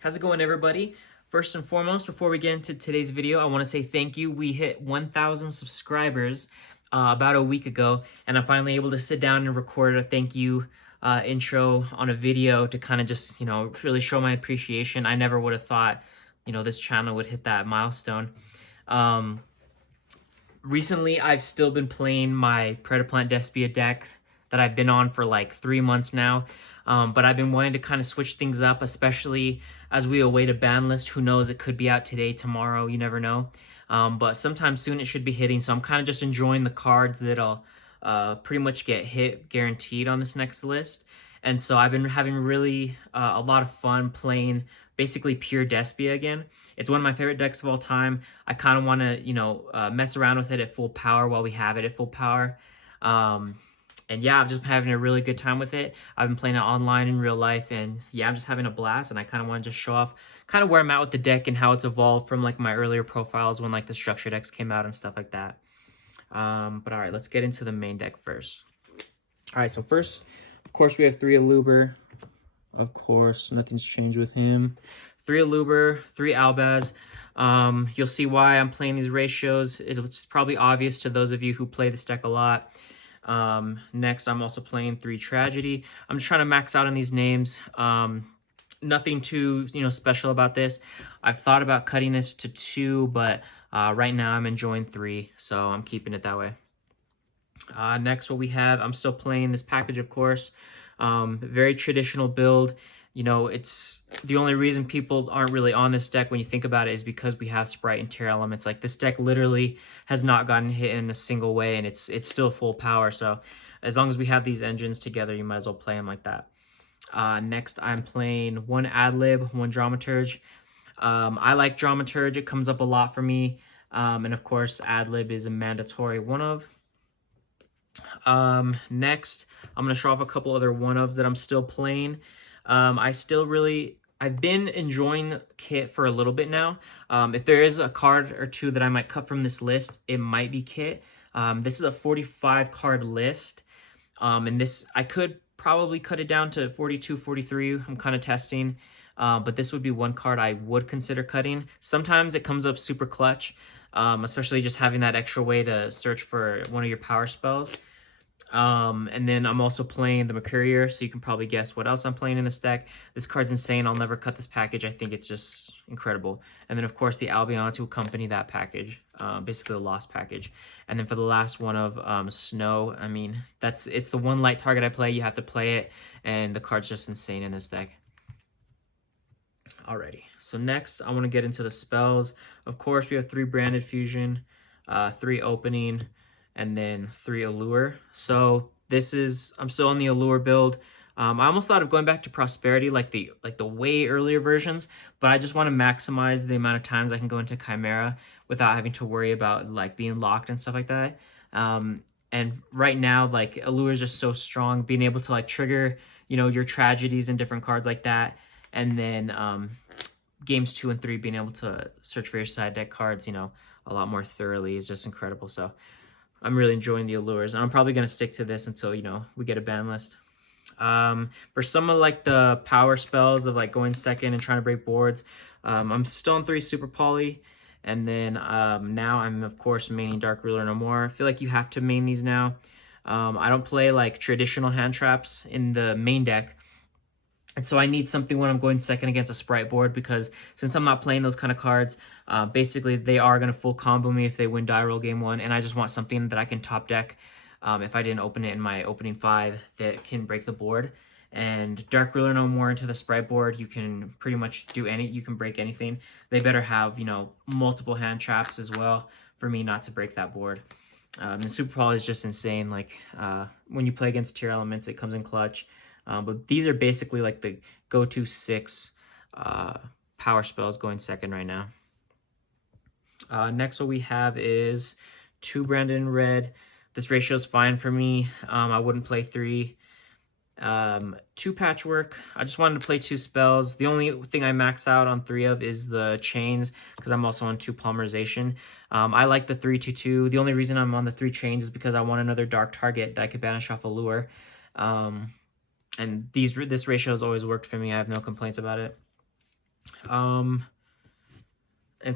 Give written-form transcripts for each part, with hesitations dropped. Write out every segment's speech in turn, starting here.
How's it going, everybody? First and foremost, before we get into today's video, I want to say thank you. We hit 1,000 subscribers about a week ago, and I'm finally able to sit down and record a thank you intro on a video to kind of just, really show my appreciation. I never would have thought, this channel would hit that milestone. Um, Recently, I've still been playing my Predaplant Despia deck that I've been on for like 3 months now. But I've been wanting to kind of switch things up, especially as we await a ban list. Who knows? It could be out today, tomorrow. You never know. But sometime soon it should be hitting. So I'm kind of just enjoying the cards that'll pretty much get hit guaranteed on this next list. And so I've been having really a lot of fun playing basically pure Despia again. It's one of my favorite decks of all time. I kind of want to, mess around with it at full power while we have it at full power. And yeah, I've just been having a really good time with it. I've been playing it online in real life, and yeah, I'm just having a blast. And I kind of want to just show off kind of where I'm at with the deck and how it's evolved from like my earlier profiles when like the structure decks came out and stuff like that. But all right, let's get into the main deck first. All right, so first, of course, we have 3 Aluber. Of course, nothing's changed with him. 3 Aluber, 3 Albaz. You'll see why I'm playing these ratios. It's probably obvious to those of you who play this deck a lot. Next, I'm also playing 3 Tragedy. I'm just trying to max out on these names. Nothing too, special about this. I've thought about cutting this to 2, but right now I'm enjoying 3, so I'm keeping it that way. Next, what we have, I'm still playing this package, of course. Very traditional build. It's the only reason people aren't really on this deck when you think about it is because we have Sprite and Tear Elements. Like, this deck literally has not gotten hit in a single way, and it's still full power. So as long as we have these engines together, you might as well play them like that. Next, I'm playing 1 Adlib, 1 Dramaturge. I like Dramaturge. It comes up a lot for me. And of course, Adlib is a mandatory one of. Next, I'm going to show off a couple other one-ofs that I'm still playing. I've been enjoying Kit for a little bit now. If there is a card or 2 that I might cut from this list, it might be Kit. This is a 45 card list. And this, I could probably cut it down to 42, 43. I'm kind of testing. But this would be one card I would consider cutting. Sometimes it comes up super clutch, especially just having that extra way to search for one of your power spells. And then I'm also playing the Mercurier, so you can probably guess what else I'm playing in this deck. This card's insane. I'll never cut this package. I think it's just incredible. And then, of course, the Albion to accompany that package, basically the Lost package. And then for the last one of Snow, I mean, it's the one light target I play. You have to play it, and the card's just insane in this deck. Alrighty, so next I want to get into the spells. Of course, we have 3 Branded Fusion, 3 Opening, and then 3 Allure. So I'm still on the Allure build. I almost thought of going back to Prosperity, like the way earlier versions, but I just want to maximize the amount of times I can go into Chimera without having to worry about like being locked and stuff like that. And right now, like, Allure is just so strong, being able to like trigger, your tragedies and different cards like that. And then games 2 and 3, being able to search for your side deck cards, a lot more thoroughly is just incredible. So I'm really enjoying the Allures, and I'm probably going to stick to this until, we get a ban list. For some of like the power spells of like going second and trying to break boards, I'm still on 3 Super Poly. And then now I'm, of course, maining Dark Ruler No More. I feel like you have to main these now. I don't play like traditional hand traps in the main deck. And so I need something when I'm going second against a Sprite board, because since I'm not playing those kind of cards, basically they are going to full combo me if they win die roll game 1. And I just want something that I can top deck if I didn't open it in my opening 5 that can break the board. And Dark Ruler No More into the Sprite board, you can pretty much you can break anything. They better have, multiple hand traps as well for me not to break that board. And Super Poly is just insane. Like, when you play against Tear Elements, it comes in clutch. But these are basically like the go-to 6 power spells going second right now. Next, what we have is 2 Branded in red. This ratio is fine for me. I wouldn't play 3. 2 Patchwork. I just wanted to play 2 spells. The only thing I max out on 3 of is the Chains, because I'm also on 2 Polymerization. I like the 3/2/2. The only reason I'm on the 3 Chains is because I want another dark target that I could banish off Allure. And this ratio has always worked for me. I have no complaints about it. And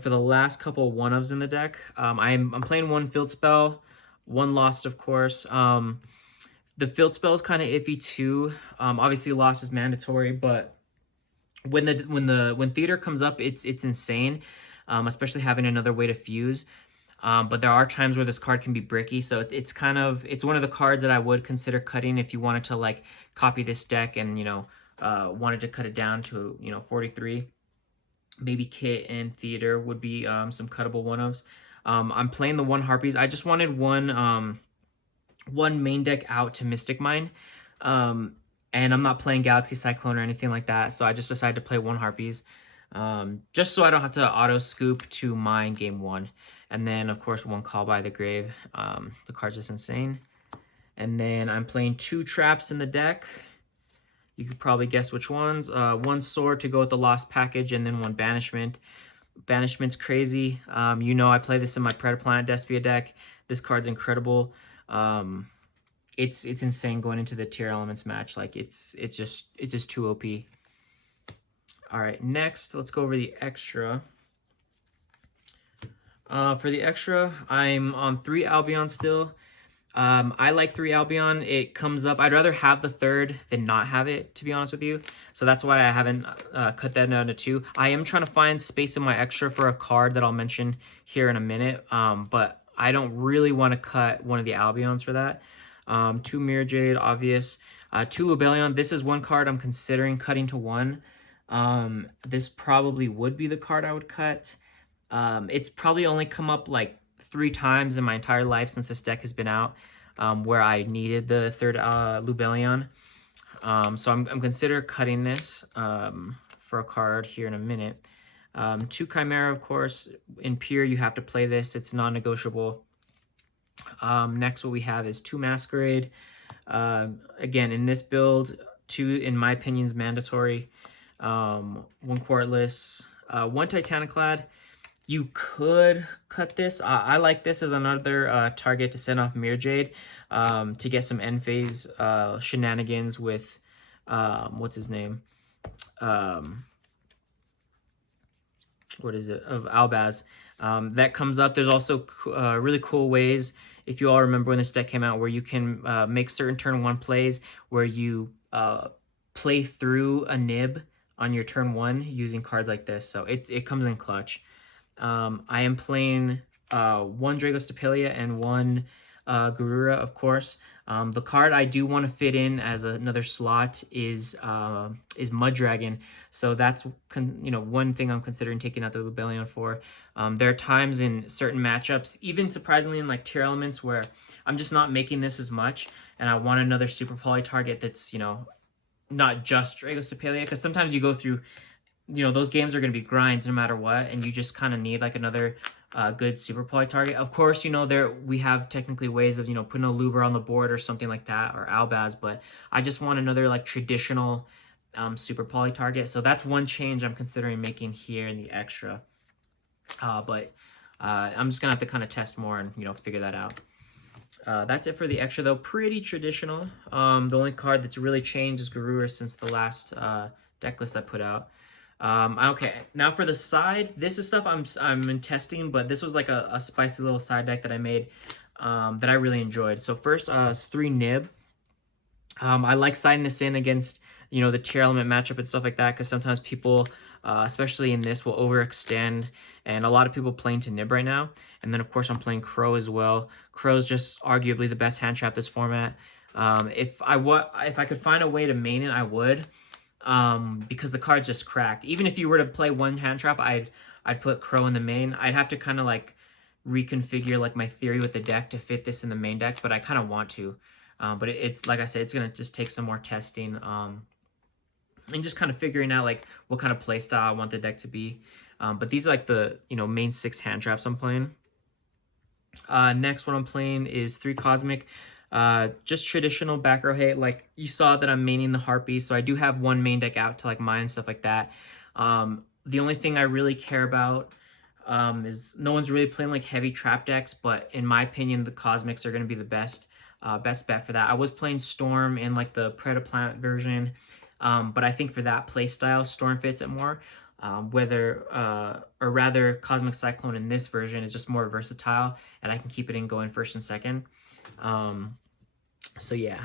for the last couple one-ofs in the deck, I'm playing one field spell, one lost, of course. The field spell is kind of iffy too. Obviously, loss is mandatory, but when theater comes up, it's insane, especially having another way to fuse. But there are times where this card can be bricky, so it's one of the cards that I would consider cutting if you wanted to like copy this deck and wanted to cut it down to 43. Maybe Kit and Theater would be some cuttable one-ofs. I'm playing the one Harpies. I just wanted one main deck out to Mystic Mine. And I'm not playing Galaxy Cyclone or anything like that, so I just decided to play one Harpies. Just so I don't have to auto scoop to mine game one. And then, of course, one Call by the Grave. The card's just insane. And then I'm playing two traps in the deck. You could probably guess which ones. One Sword to go with the Lost package, and then one Banishment. Banishment's crazy. I play this in my Predaplanet Despia deck. This card's incredible. It's insane going into the tier elements match. Like it's just too OP. All right, next let's go over the extra. For the extra, I'm on 3 Albion still. I like 3 Albion. It comes up. I'd rather have the third than not have it, to be honest with you. So that's why I haven't cut that down to 2. I am trying to find space in my extra for a card that I'll mention here in a minute. But I don't really want to cut one of the Albions for that. 2 Mirror Jade, obvious. 2 Lubellion. This is one card I'm considering cutting to 1. This probably would be the card I would cut. It's probably only come up like 3 times in my entire life since this deck has been out, where I needed the third Lubellion. So I'm consider cutting this for a card here in a minute. 2 Chimera, of course. In Pure, you have to play this. It's non-negotiable. Next, what we have is 2 Masquerade. Again, in this build, 2, in my opinion, is mandatory. 1 Quartless, 1 Titaniclad. You could cut this. I like this as another target to send off Mirror Jade to get some end phase shenanigans with, what's his name? What is it? Of Albaz. That comes up. There's also really cool ways, if you all remember when this deck came out, where you can make certain turn 1 plays where you play through a nib on your turn 1 using cards like this. So it comes in clutch. I am playing 1 Dragostapelia and 1 Garura, of course. The card I do want to fit in as another slot is Muddragon. So that's one thing I'm considering taking out the Lubellion for. There are times in certain matchups, even surprisingly in like tier elements, where I'm just not making this as much, and I want another super poly target that's not just Dragostapelia, because sometimes you go through. Those games are going to be grinds no matter what, and you just kind of need like another good super poly target. Of course, we have technically ways of putting a Luber on the board or something like that, or Albaz, but I just want another like traditional super poly target. So that's one change I'm considering making here in the extra. But I'm just gonna have to kind of test more and figure that out. That's it for the extra, though. Pretty traditional. The only card that's really changed is Garura since the last deck list I put out. Okay, now for the side, this is stuff I'm in testing, but this was like a spicy little side deck that I made that I really enjoyed. So first, it's 3 Nib. I like siding this in against the tier element matchup and stuff like that, because sometimes people, especially in this, will overextend, and a lot of people playing to Nib right now. And then of course I'm playing Crow as well. Crow's just arguably the best hand trap this format. If I could find a way to main it, I would. Because the card's just cracked. Even if you were to play 1 hand trap, I'd put Crow in the main. I'd have to kind of like reconfigure like my theory with the deck to fit this in the main deck, but I kind of want to. But it's like I said, it's gonna just take some more testing and just kind of figuring out like what kind of play style I want the deck to be. But these are like the main 6 hand traps I'm playing. Next one I'm playing is 3 Cosmic. Just traditional back row hate. Like you saw that I'm maining the Harpy, so I do have 1 main deck out to like mine and stuff like that. The only thing I really care about is no one's really playing like heavy trap decks, but in my opinion the Cosmics are going to be the best bet for that. I was playing Storm in like the Predaplanet version, but I think for that play style Storm fits it more. or rather Cosmic Cyclone in this version is just more versatile, and I can keep it in going first and second. So yeah.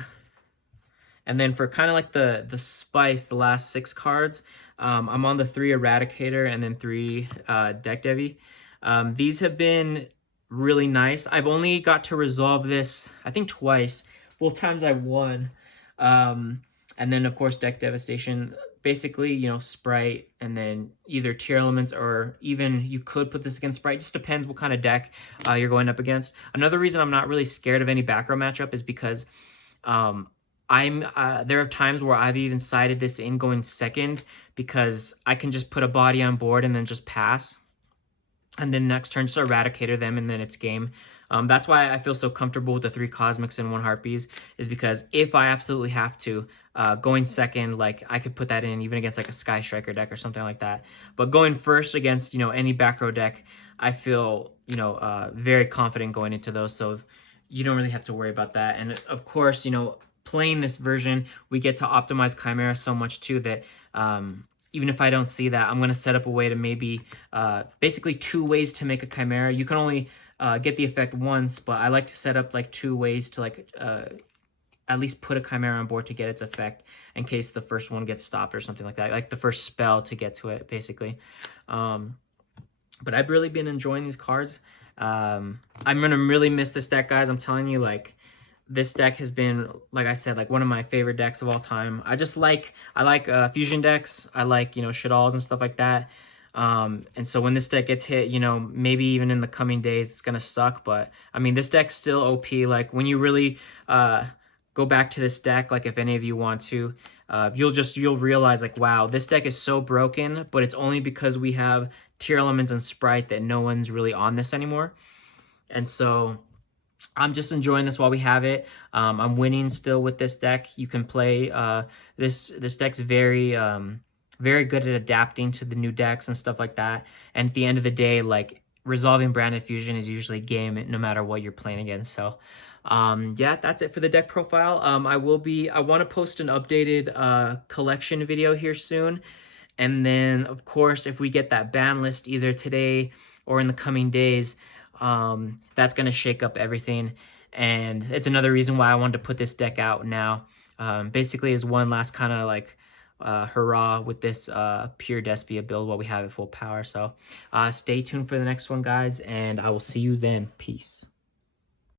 And then for kind of like the spice, the last 6 cards, I'm on the 3 Eradicator and then 3 Deck Devi. These have been really nice. I've only got to resolve this, I think, twice. Both times I won. And then, of course, Deck Devastation. Basically, you know, Sprite and then either Tier Elements, or even you could put this against Sprite. It just depends what kind of deck you're going up against. Another reason I'm not really scared of any back row matchup is because there are times where I've even sided this in going second, because I can just put a body on board and then just pass, and then next turn just Eradicator them, and then it's game. That's why I feel so comfortable with the 3 Cosmics and 1 Harpies, is because if I absolutely have to, going second, like I could put that in even against like a Sky Striker deck or something like that. But going first against, you know, any back row deck, I feel, you know, very confident going into those. So you don't really have to worry about that. And of course, you know, playing this version, we get to optimize Chimera so much too that even if I don't see that, I'm going to set up a way to maybe basically 2 ways to make a Chimera. You can only get the effect once, but I like to set up like 2 ways to like at least put a Chimera on board to get its effect in case the first one gets stopped or something like that, like the first spell to get to it, basically. But I've really been enjoying these cards. I'm going to really miss this deck, guys. I'm telling you, like, this deck has been, like I said, like one of my favorite decks of all time. I like fusion decks. I like, you know, Shaddolls and stuff like that. And so when this deck gets hit, you know, maybe even in the coming days, it's going to suck. But I mean, this deck's still OP. Like when you really, go back to this deck, like if any of you want to, you'll realize like, wow, this deck is so broken, but it's only because we have Tier Elements and Sprite that no one's really on this anymore. And so I'm just enjoying this while we have it. I'm winning still with this deck. You can play, this deck's very, very good at adapting to the new decks and stuff like that. And at the end of the day, like resolving Branded Fusion is usually game no matter what you're playing against. So yeah, that's it for the deck profile. I want to post an updated collection video here soon. And then, of course, if we get that ban list either today or in the coming days, that's going to shake up everything. And it's another reason why I wanted to put this deck out now. Basically is one last kind of like hurrah with this pure Despia build while we have it full power. So stay tuned for the next one, guys, and I will see you then. Peace.